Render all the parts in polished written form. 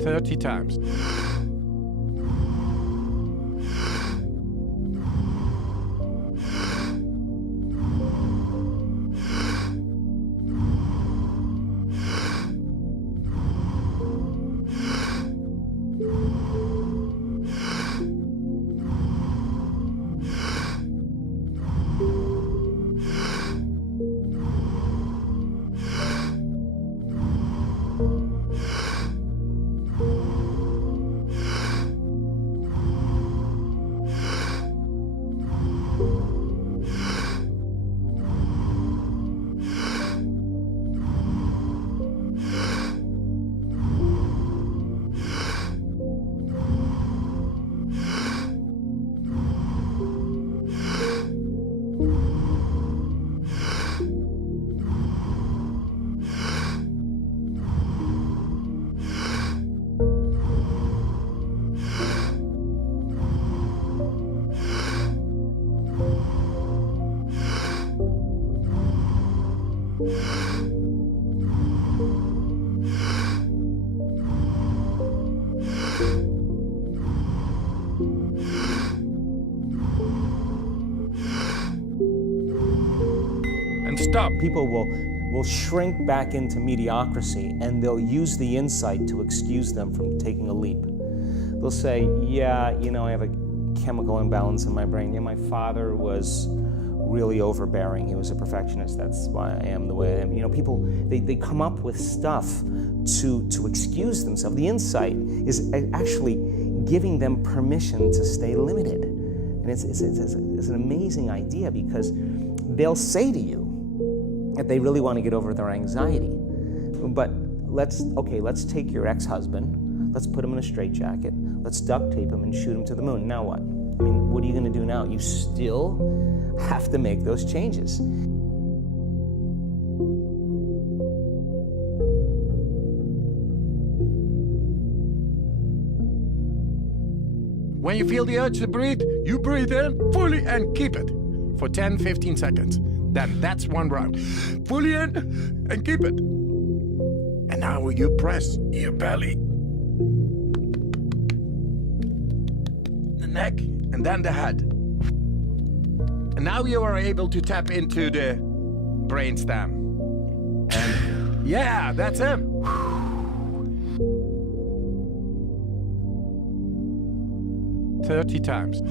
30 times. And stop. People will shrink back into mediocrity, and they'll use the insight to excuse them from taking a leap. They'll say, yeah, you know, I have a chemical imbalance in my brain. Yeah, my father was really overbearing. He was a perfectionist. That's why I am the way I am. You know, people, they come up with stuff to excuse themselves. The insight is actually giving them permission to stay limited. And it's an amazing idea, because they'll say to you that they really want to get over their anxiety. But let's take your ex-husband, let's put him in a straitjacket, let's duct tape him and shoot him to the moon. Now what? I mean, what are you going to do now? You still have to make those changes. When you feel the urge to breathe, you breathe in fully and keep it for 10-15 seconds. Then that's one round. Fully in and keep it. And now you press your belly, the neck, and then the head. And now you are able to tap into the brainstem. And yeah, that's it. 30 times.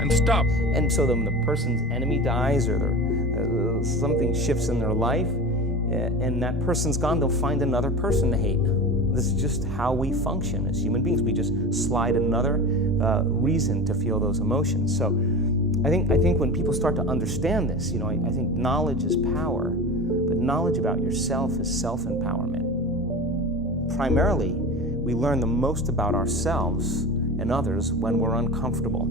And stop. And so then the person's enemy dies, or something shifts in their life, and that person's gone, they'll find another person to hate. This is just how we function as human beings. We just slide another reason to feel those emotions. So I think when people start to understand this, you know, I think knowledge is power, but knowledge about yourself is self-empowerment. Primarily, we learn the most about ourselves and others when we're uncomfortable.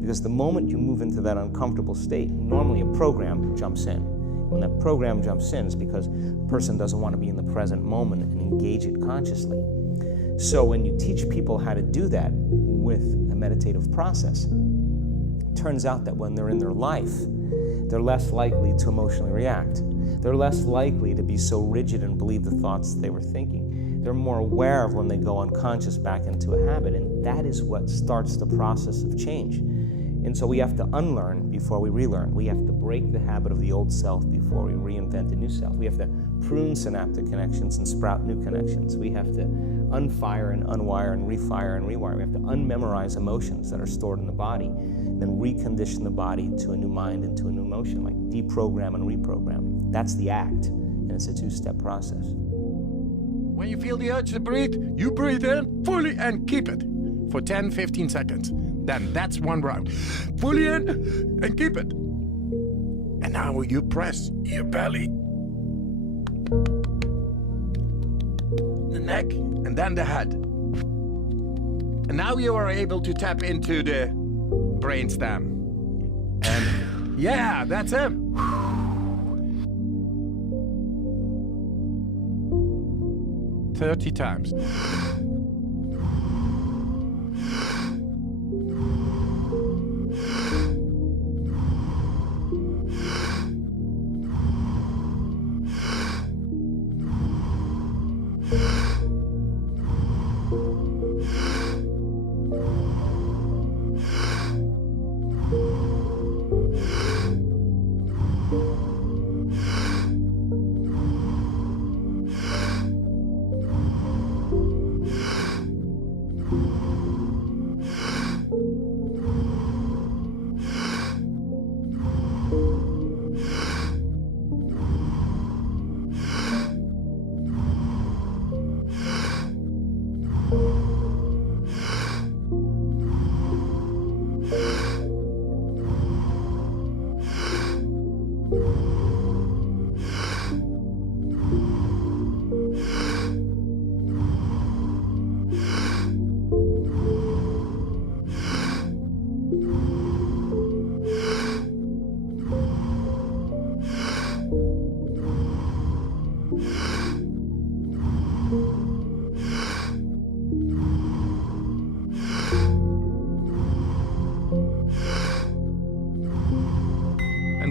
Because the moment you move into that uncomfortable state, normally a program jumps in. When that program jumps in, it's because the person doesn't want to be in the present moment and engage it consciously. So when you teach people how to do that with a meditative process, it turns out that when they're in their life, they're less likely to emotionally react. They're less likely to be so rigid and believe the thoughts that they were thinking. They're more aware of when they go unconscious back into a habit, and that is what starts the process of change. And so we have to unlearn before we relearn. We have to break the habit of the old self before we reinvent a new self. We have to prune synaptic connections and sprout new connections. We have to unfire and unwire and refire and rewire. We have to unmemorize emotions that are stored in the body, and then recondition the body to a new mind and to a new emotion, like deprogram and reprogram. That's the act, and it's a two-step process. When you feel the urge to breathe, you breathe in fully and keep it for 10-15 seconds. Then that's one round. Fully in and keep it. And now you press your belly, the neck, and then the head. And now you are able to tap into the brainstem. And yeah, that's him. 30 times.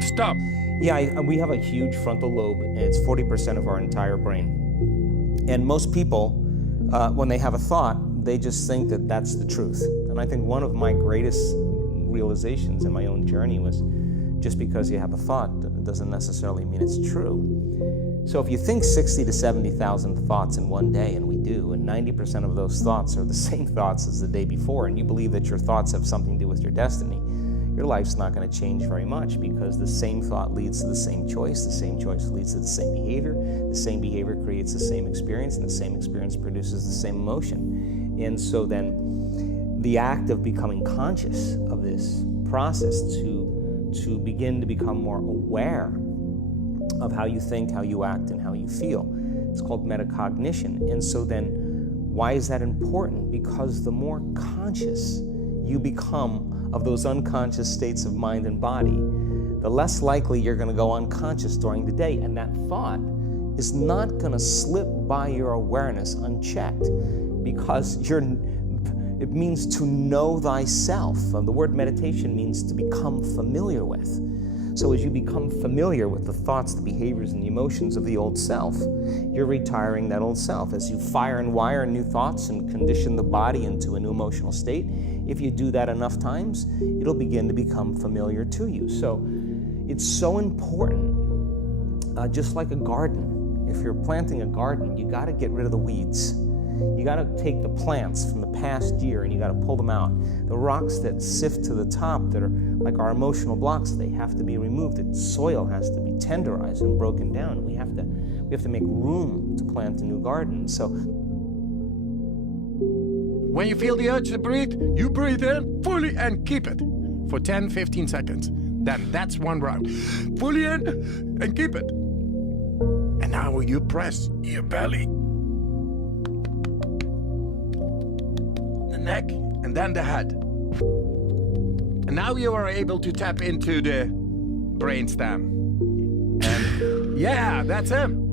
Stop. Yeah, we have a huge frontal lobe, and it's 40% of our entire brain. And most people, when they have a thought, they just think that that's the truth. And I think one of my greatest realizations in my own journey was just because you have a thought doesn't necessarily mean it's true. So if you think 60 to 70,000 thoughts in one day, and we do, and 90% of those thoughts are the same thoughts as the day before, and you believe that your thoughts have something to do with your destiny, your life's not going to change very much, because the same thought leads to the same choice leads to the same behavior creates the same experience, and the same experience produces the same emotion. And so then the act of becoming conscious of this process to begin to become more aware of how you think, how you act, and how you feel, it's called metacognition. And so then why is that important? Because the more conscious you become of those unconscious states of mind and body, the less likely you're going to go unconscious during the day. And that thought is not going to slip by your awareness unchecked, because it means to know thyself. The word meditation means to become familiar with. So as you become familiar with the thoughts, the behaviors, and the emotions of the old self, you're retiring that old self. As you fire and wire new thoughts and condition the body into a new emotional state, if you do that enough times, it'll begin to become familiar to you. So it's so important, just like a garden. If you're planting a garden, you got to get rid of the weeds. You got to take the plants from the past year and you got to pull them out. The rocks that sift to the top that are like our emotional blocks, they have to be removed. The soil has to be tenderized and broken down. We have to make room to plant a new garden. So when you feel the urge to breathe, you breathe in fully and keep it for 10-15 seconds. Then that's one round. Fully in and keep it. And now you press your belly, the neck, and then the head. And now you are able to tap into the brainstem. And yeah, that's him.